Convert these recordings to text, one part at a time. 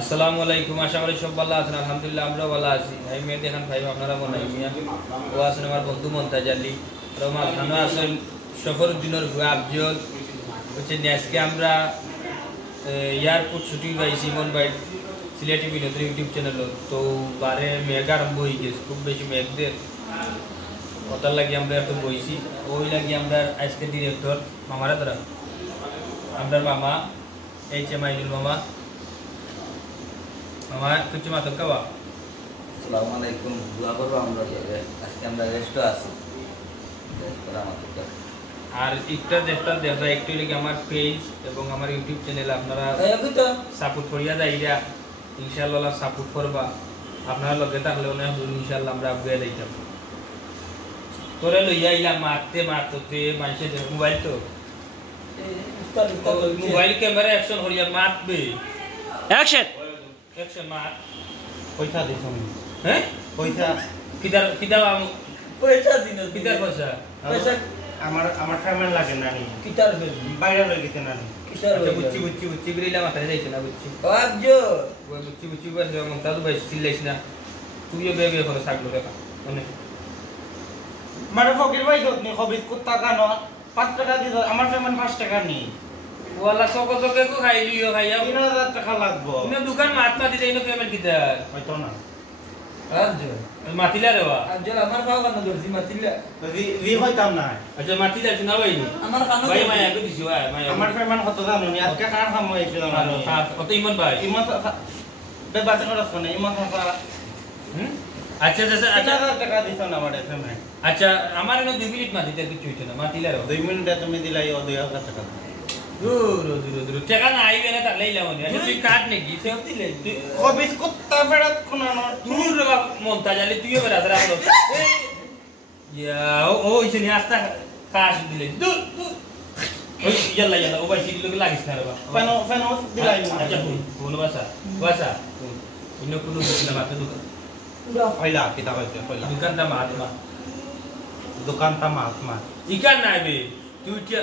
আসসালামু আলাইকুম, আশা করি সব ভালো আছেন। আলহামদুলিল্লাহ আমরাও ভালো আছি। আমি মেহেদি খান ভাই, আপনারা বনাই মিয়া ও আছেন আমার বন্ধু মন্তাজ আলী, রোমান খানও আছেন, সফরউদ্দিনের ভুয়া আফজল হচ্ছে। আজকে আমরা এয়ারপোর্ট শুটিং পাইছি ইমন ভাই সিলেটি বিনোদন ইউটিউব চ্যানেল। তো বারে মেঘ আরম্ভ হয়ে গেছে, খুব বেশি মেঘদের ওটার লাগি আমরা একটু বইছি। ওই লাগি আমরা আজকে ডিরেক্টর মামারা দ্বারা আমরা মামা মাইনুল মামা আমার কিছু মাতক কাবা। আসসালামু আলাইকুম। দোয়া করবো আমরা আজকে আমরা রেস্টও আছি আর একটা যেটা দেখা একটু লেগে আমার পেজ এবং আমার ইউটিউব চ্যানেল আপনারা সাপোর্ট করিয়া যাইরা ইনশাআল্লাহ সাপোর্ট করবা। আপনারা লগে থাকলে অনেক দূর ইনশাআল্লাহ আমরা আগুয়ে যাইতাম। তোরে লইয়া আইলাম মারতে মানুষের মোবাইল তো মোবাইল ক্যামেরা অ্যাকশন করিয়া মারবে। অ্যাকশন অ্যাকশন মার। পয়সা দিছ হ্যাঁ পয়সা কিদার কিদার পয়সা দিন কিদার পয়সা পয়সা আমার ফ্যামিলি লাগে নানি কিতার ফেল বাইরে লই গেছে নানি কিতার আচ্ছা বুঝছি গরিলা মাথায় যাইছে না বুঝছি আজো ওই বুঝছি বাস মন তাদু ভাই সিলাইছ না তুইও বেবে করে থাকলো দেখা অনেক মানে ফকির ভাই যত্ন খবিস কুত্তা কান 5 টাকা দিছ আমার ফ্যামিলি 5 টাকা নি ওয়ালা চকে কো খাইলিও খাইয়া 3000 টাকা লাগবো ইনো দোকান মাতনা দিতে ইনো পেমেন্ট কিতার হয়তো না আজো মাতিলা রেওয়া আজো আমার পাও কান দর্জি মাতিলা রি হইতাম না আচ্ছা মাতিলা শুনা ভাই আমার কানো ভাই মায়া কো দিছো মায়া আমার ফ্যামিলি কত জানো নি আজকে কার খাম হইছিল না কত ইমন ভাই ইমান বে বাতে করছ না ইমান আচ্ছা আচ্ছা আচ্ছা 3000 টাকা দিছ না আমার ফ্যামিলি আচ্ছা আমার এনো 2 মিনিট মাতিতে কিছু হইতো না মাতিলা রেওয়া 2 মিনিটে তুমি দিলাই 2000 টাকা দূর টাকা না আইবে না তাহলে লাইলাম আচ্ছা তুই কাট নাকি সেও দিলে খবিস কুত্তা ফেরাত কোন না তুই রে মন্তাজ আলী তুইও বেরাতে রাখলো ইয়া ও ইসনি আস্তা কাশ দিলে দূর ওই ইয়াল্লা ও ভাই সিগলো লাগিস না রে বা ফেনো দিলাই আচ্ছা কোন ভাষা ইনো কোন বুঝলা মাতে দোকান হইলা কিতা কইতে হইলা দোকানটা মাতমা দোকানটা মাতমা ইকান না আইবে তুই টিয়া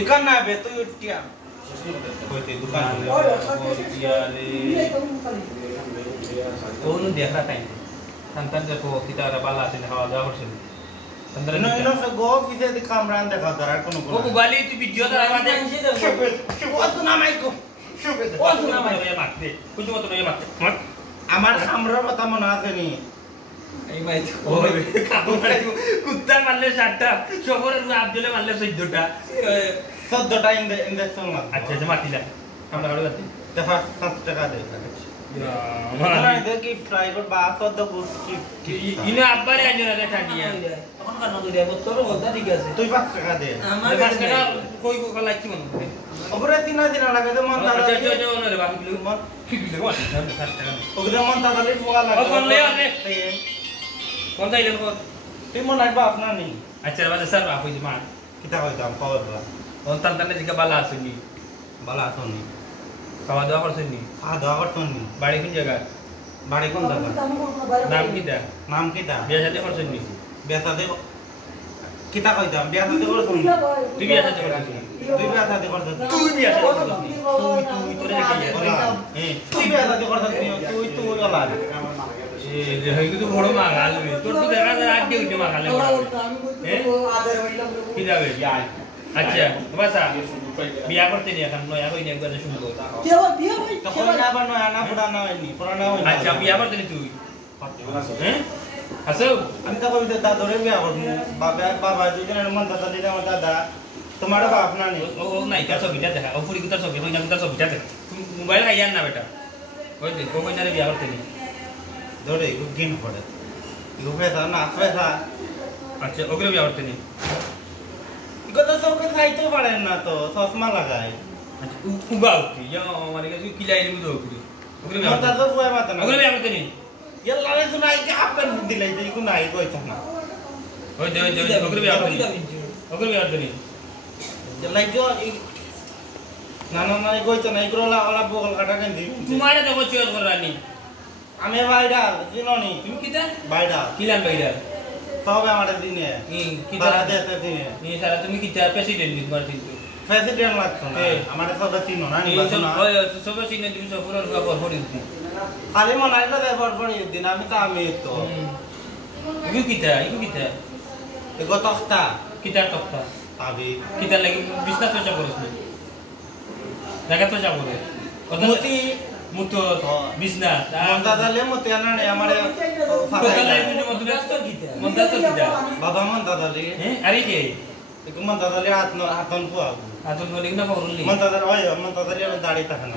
ইকান না বে তুই উঠিয়া কইতে দোকান ইয়ালে ওনু দেখা টাইম সন্তান দেখো কিতারা বালা আছে খাওয়া দাওয়া করছেন সন্তান নো নো গো পিছে দি কামরান দেখা দরার কোন ও মোবাইলে তুই ভিডিও দা আমাদে ও সুনা মাইকো ও শুনা মাই মারতে কুছ মত নয় মারতে মার আমার কামরার কথা মনে আছে নি এই মাই ও কাকু কুত্তা মারলে 60টা সবরের আব্দুলে মারলে 14টা 14টা ইনজেকশন মার আচ্ছা আচ্ছা মাতিলা আমরা গাড়ি যাচ্ছি দেখা 7 টাকা দে আমার দেখি ফ্রাই কর বা 14 গুস্কি ইনো আব্বারে আইনো না দেখা দিয়া তখন কানো দরিয়া তোর বলতা ঠিক আছে তুই 5 টাকা দে আমার বাস কাটা কই কো লাগছি মনে করে ওপরে 3 লাগে তো মন আচ্ছা তাড়া আচ্ছা আচ্ছা ওরে বাকি গুলো মন ঠিক আছে মত 60 টাকা ওগরে মন তাড়া ফোয়া লাগে ও কোন লে আরে কোন যাইলেন কো তুই মন আইবা আপনার নি আচ্ছা বাজে স্যার আপনি যে মা কিতা কইতাম কওলা কোন তান্তানে দিকে বালা আসেনি বালা আসনি খাওয়া দাওয়া করছেননি খাওয়া দাওয়া করছনি বাড়ি কোন জায়গা বাড়ি কোন জায়গা নাম কিটা নাম কিতা বিয়া শাদী করছেননি বিয়া সাথে কিতা কইতাম বিয়া সাথে করছনি তুই বিয়া শাদী করছিস তুই বিয়া সাথে করছনি তুই বিয়া শাদী করছিস তুই তোরে কি তুই বিয়া সাথে করছনি তুই ওলা এ হইতো তো বড় মাগাল রে তোর তো দেখা যায় আগে উঠে মাগালে কি যাবে আচ্ছা বাসা বিয়া করতে নি এখন নয়া কই নি একবার শুনবো তখন আবার নয় আনা পুরানা হয়নি পুরানা হয়নি আচ্ছা বিয়া করতে নি তুই হ্যাঁ আসো আমি তো কইতে দাদরে বিয়া করব বাবা দুজনের মন দাদা দিলে আমার দাদা তোমার বাপ না নি ও নাই কাছে ছবিটা দেখা ও পুরি কুতার ছবি কই না কুতার ছবিটা দেখা মোবাইল খাইয়ান না বেটা ওই দেখ কই না রে বিয়া করতে নি ধরে একটু গিন পড়ে রূপেসা না পয়সা আচ্ছা ওগুলো বিয়া করতে নি কথা সব খাইতে পারেন না তো চশমা লাগায় আচ্ছা উবা উঠি ইয়া মানে কি কিলাই নি বুঝো ওগুলো ওগুলো বিয়া আমার দাদা ফুয়া মাতা না ওগুলো বিয়া করতে নি ইয়াল্লা রে শুনাই যে আপেল দিলাই যে ইকু নাই কইছ না ওই দে ওগুলো বিয়া করতে নি ওগুলো বিয়া করতে নি লাই তো না না না কইছ না ইকু ওলা বগল কাটা কেন দি তোমারে দেখো চুয়াল করানি আমি বাইডাল চিনোনি তুমি কিটা বাইডাল কিলান বাইরা সবে আমাদের দিনে কিটা বাংলাদেশের দিনে এই সারা তুমি কিটা প্রেসিডেন্ট নি তোমার কিন্তু প্রেসিডেন্ট লাগতো না আমার সব চিনো না নিবাস না সবে চিনে তুমি সফরের হুয়া পর দিন খালি মনে হয় তো পর দিন আমি তো আমি তো ইগু কিতা এগো তখতা কিতার তক্তা তাবি কিতার লাগি বিছনা পয়সা করছ না জায়গা পয়সা করে মতি মুতো বিছনা মন্তা দালে মতি আনা নে আমারে কথা লাগি তুমি মন্তা তো কিতা বাবা মন্তা দালে হ্যাঁ আরে কে এগো মন্তা দালে হাতন ফুয়া আতন বলি না পড়লি মন্তা দালে ওই মন্তা দালে দাড়ি থাকে না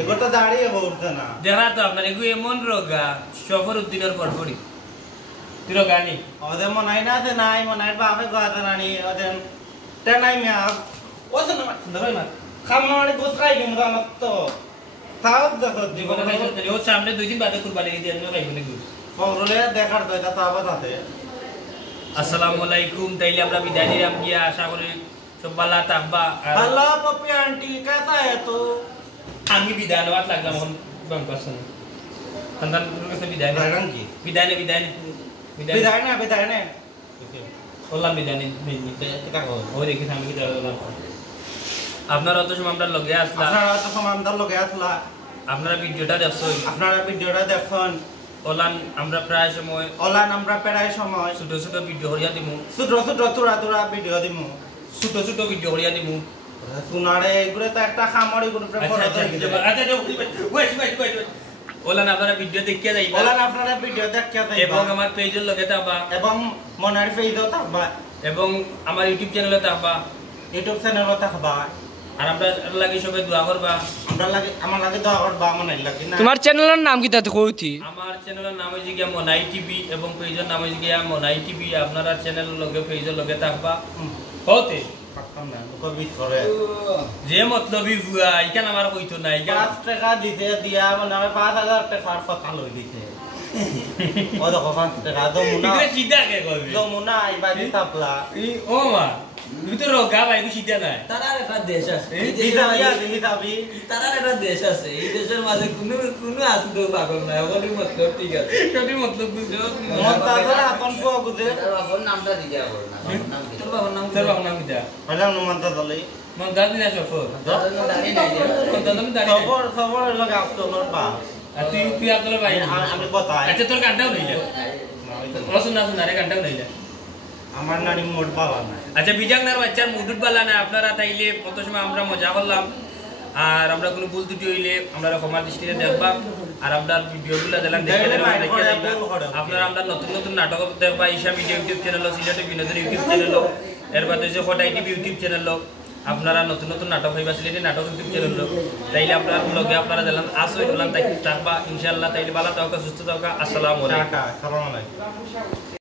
এগো তো দাড়ি এগো উঠছে না দেখা তো আপনার এগু এমন রোগা সফর উদ্দিনের পর পড়ি তুই রোগা নি ওদের মনে হয় না আছে নাই মনে হয় বাপে গাতে নানি ওদের তেনাই মিয়া ওদের না ধরই না খামারে গোসকাই কিন্তু আমার তো তাও দেখো জীবনে খাইছো তাহলে ওর সামনে 2 দিন বাদে কুরবানি দিয়ে আমি খাইব নি গু পগলে দেখার তো এটা তাও আছে আসসালামু আলাইকুম তাইলে আমরা বিদায় নিলাম গিয়া আশা করি সব ভালো থাকবা আর হ্যালো পপি আন্টি कैसा है तू আমি বিদায় নেওয়ার লাগলাম এখন বাম পাশে সন্তানগুলোর কাছে বিদায় নে রাগান কি বিদায় নে বিদায় নে বললাম বিদায় নে কিটা কো ওই দেখি আমি বিদায় বললাম আপনারা অত সময় আমরা লগে আসলা আপনারা তো সমানদার লগে আসলা আপনারা ভিডিওটা দেখছই আপনারা ভিডিওটা দেখুন ওলান আমরা প্রায় সময় অনলাইন আমরা প্রায় সময় ছোট ছোট ভিডিও হরিয়া দিমু ছোট ছোট তুরা ভিডিও দিমু ছোট ছোট ভিডিও হরিয়া দিমু সুনারে এগুলো তো একটা খামারি গ্রুপে ফটো দেখি ওলান আপনারা ভিডিও দেখিয়া যাইবা অনলাইন আপনারা ভিডিও দেখিয়া এবং আমার পেজের লগে থাকবা এবং মনার পেজও থাকবা এবং আমার ইউটিউব চ্যানেলে থাকবা ইউটিউব চ্যানেলও থাকবা আর আমরা লাগি সবাই দোয়া করবা আমরা লাগে আমার লাগে দোয়া করবা মনে লাগে না তোমার চ্যানেলের নাম কি তাতে কইতি আমার চ্যানেলের নাম হইছে গিয়া মনাই টিভি এবং পেজের নাম হইছে গিয়া মনাই টিভি আপনারা চ্যানেলের লগে পেজের লগে থাকবা হতে পারতাম না ওকে বিশ করে যে মতলবি হুয়া ইকান আমার কইতো না ইকান 5 টাকা দিতে দিয়া মানে 5000 টাকার কথা লই দিতে ও দেখো 5 টাকা দমুনা ইকরে সিধা কে কইবি দমুনা আইবাদি তাপলা ও মা তুমি তো রোগা ভাই তুমি সিধা নাই তারার একটা দেশ আছে হিসাবি তারার একটা দেশ আছে এই দেশের মাঝে কোনো আসুদ পাগল নাই ওগুলি মতলব ঠিক আছে সঠিক মতলব বুঝছো মন তাদের আতন ফুয়া গুজে বাবার নামটা দিতে হবে না বাবার নাম কি তোর বাবার নাম তোর বাবার নাম কিটা হলাম মন তাদলি মন দাদি না সফর দাঁড়িয়ে নাই মন দাদি দাদি খবর লাগে আফতলর বা আর তুই আপনার ভাই আমি बताই আচ্ছা তোর গানটাও নইলা রসুন না শুনারে গানটাও নইলা আমার নানি মোট বাবা না আচ্ছা বিজাংনার বাচ্চার মুডুট বালা না আপনারা তাইলে কত সময় আমরা মজা করলাম আর আমরা কোনো ভুল ত্রুটি হইলে আমরা ক্ষমার দৃষ্টিতে দেখবা আর আপনার ভিডিওগুলো দিলাম দেখে আপনারা আমরা নতুন নতুন নাটক দেখবা ঈশা মিডিয়া ইউটিউব চ্যানেল সিলেটে বিনোদন ইউটিউব চ্যানেল এর বাদে হচ্ছে হট আইটিভি ইউটিউব চ্যানেল আপনারা নতুন নতুন নাটক হইবা সিলেটে নাটক ইউটিউব চ্যানেল তাইলে আপনার লগে আপনারা দিলাম আসই দিলাম তাই থাকবা ইনশাআল্লাহ তাইলে ভালো থাকা সুস্থ থাকা আসসালামু আলাইকুম টাটা আসসালামু আলাইকুম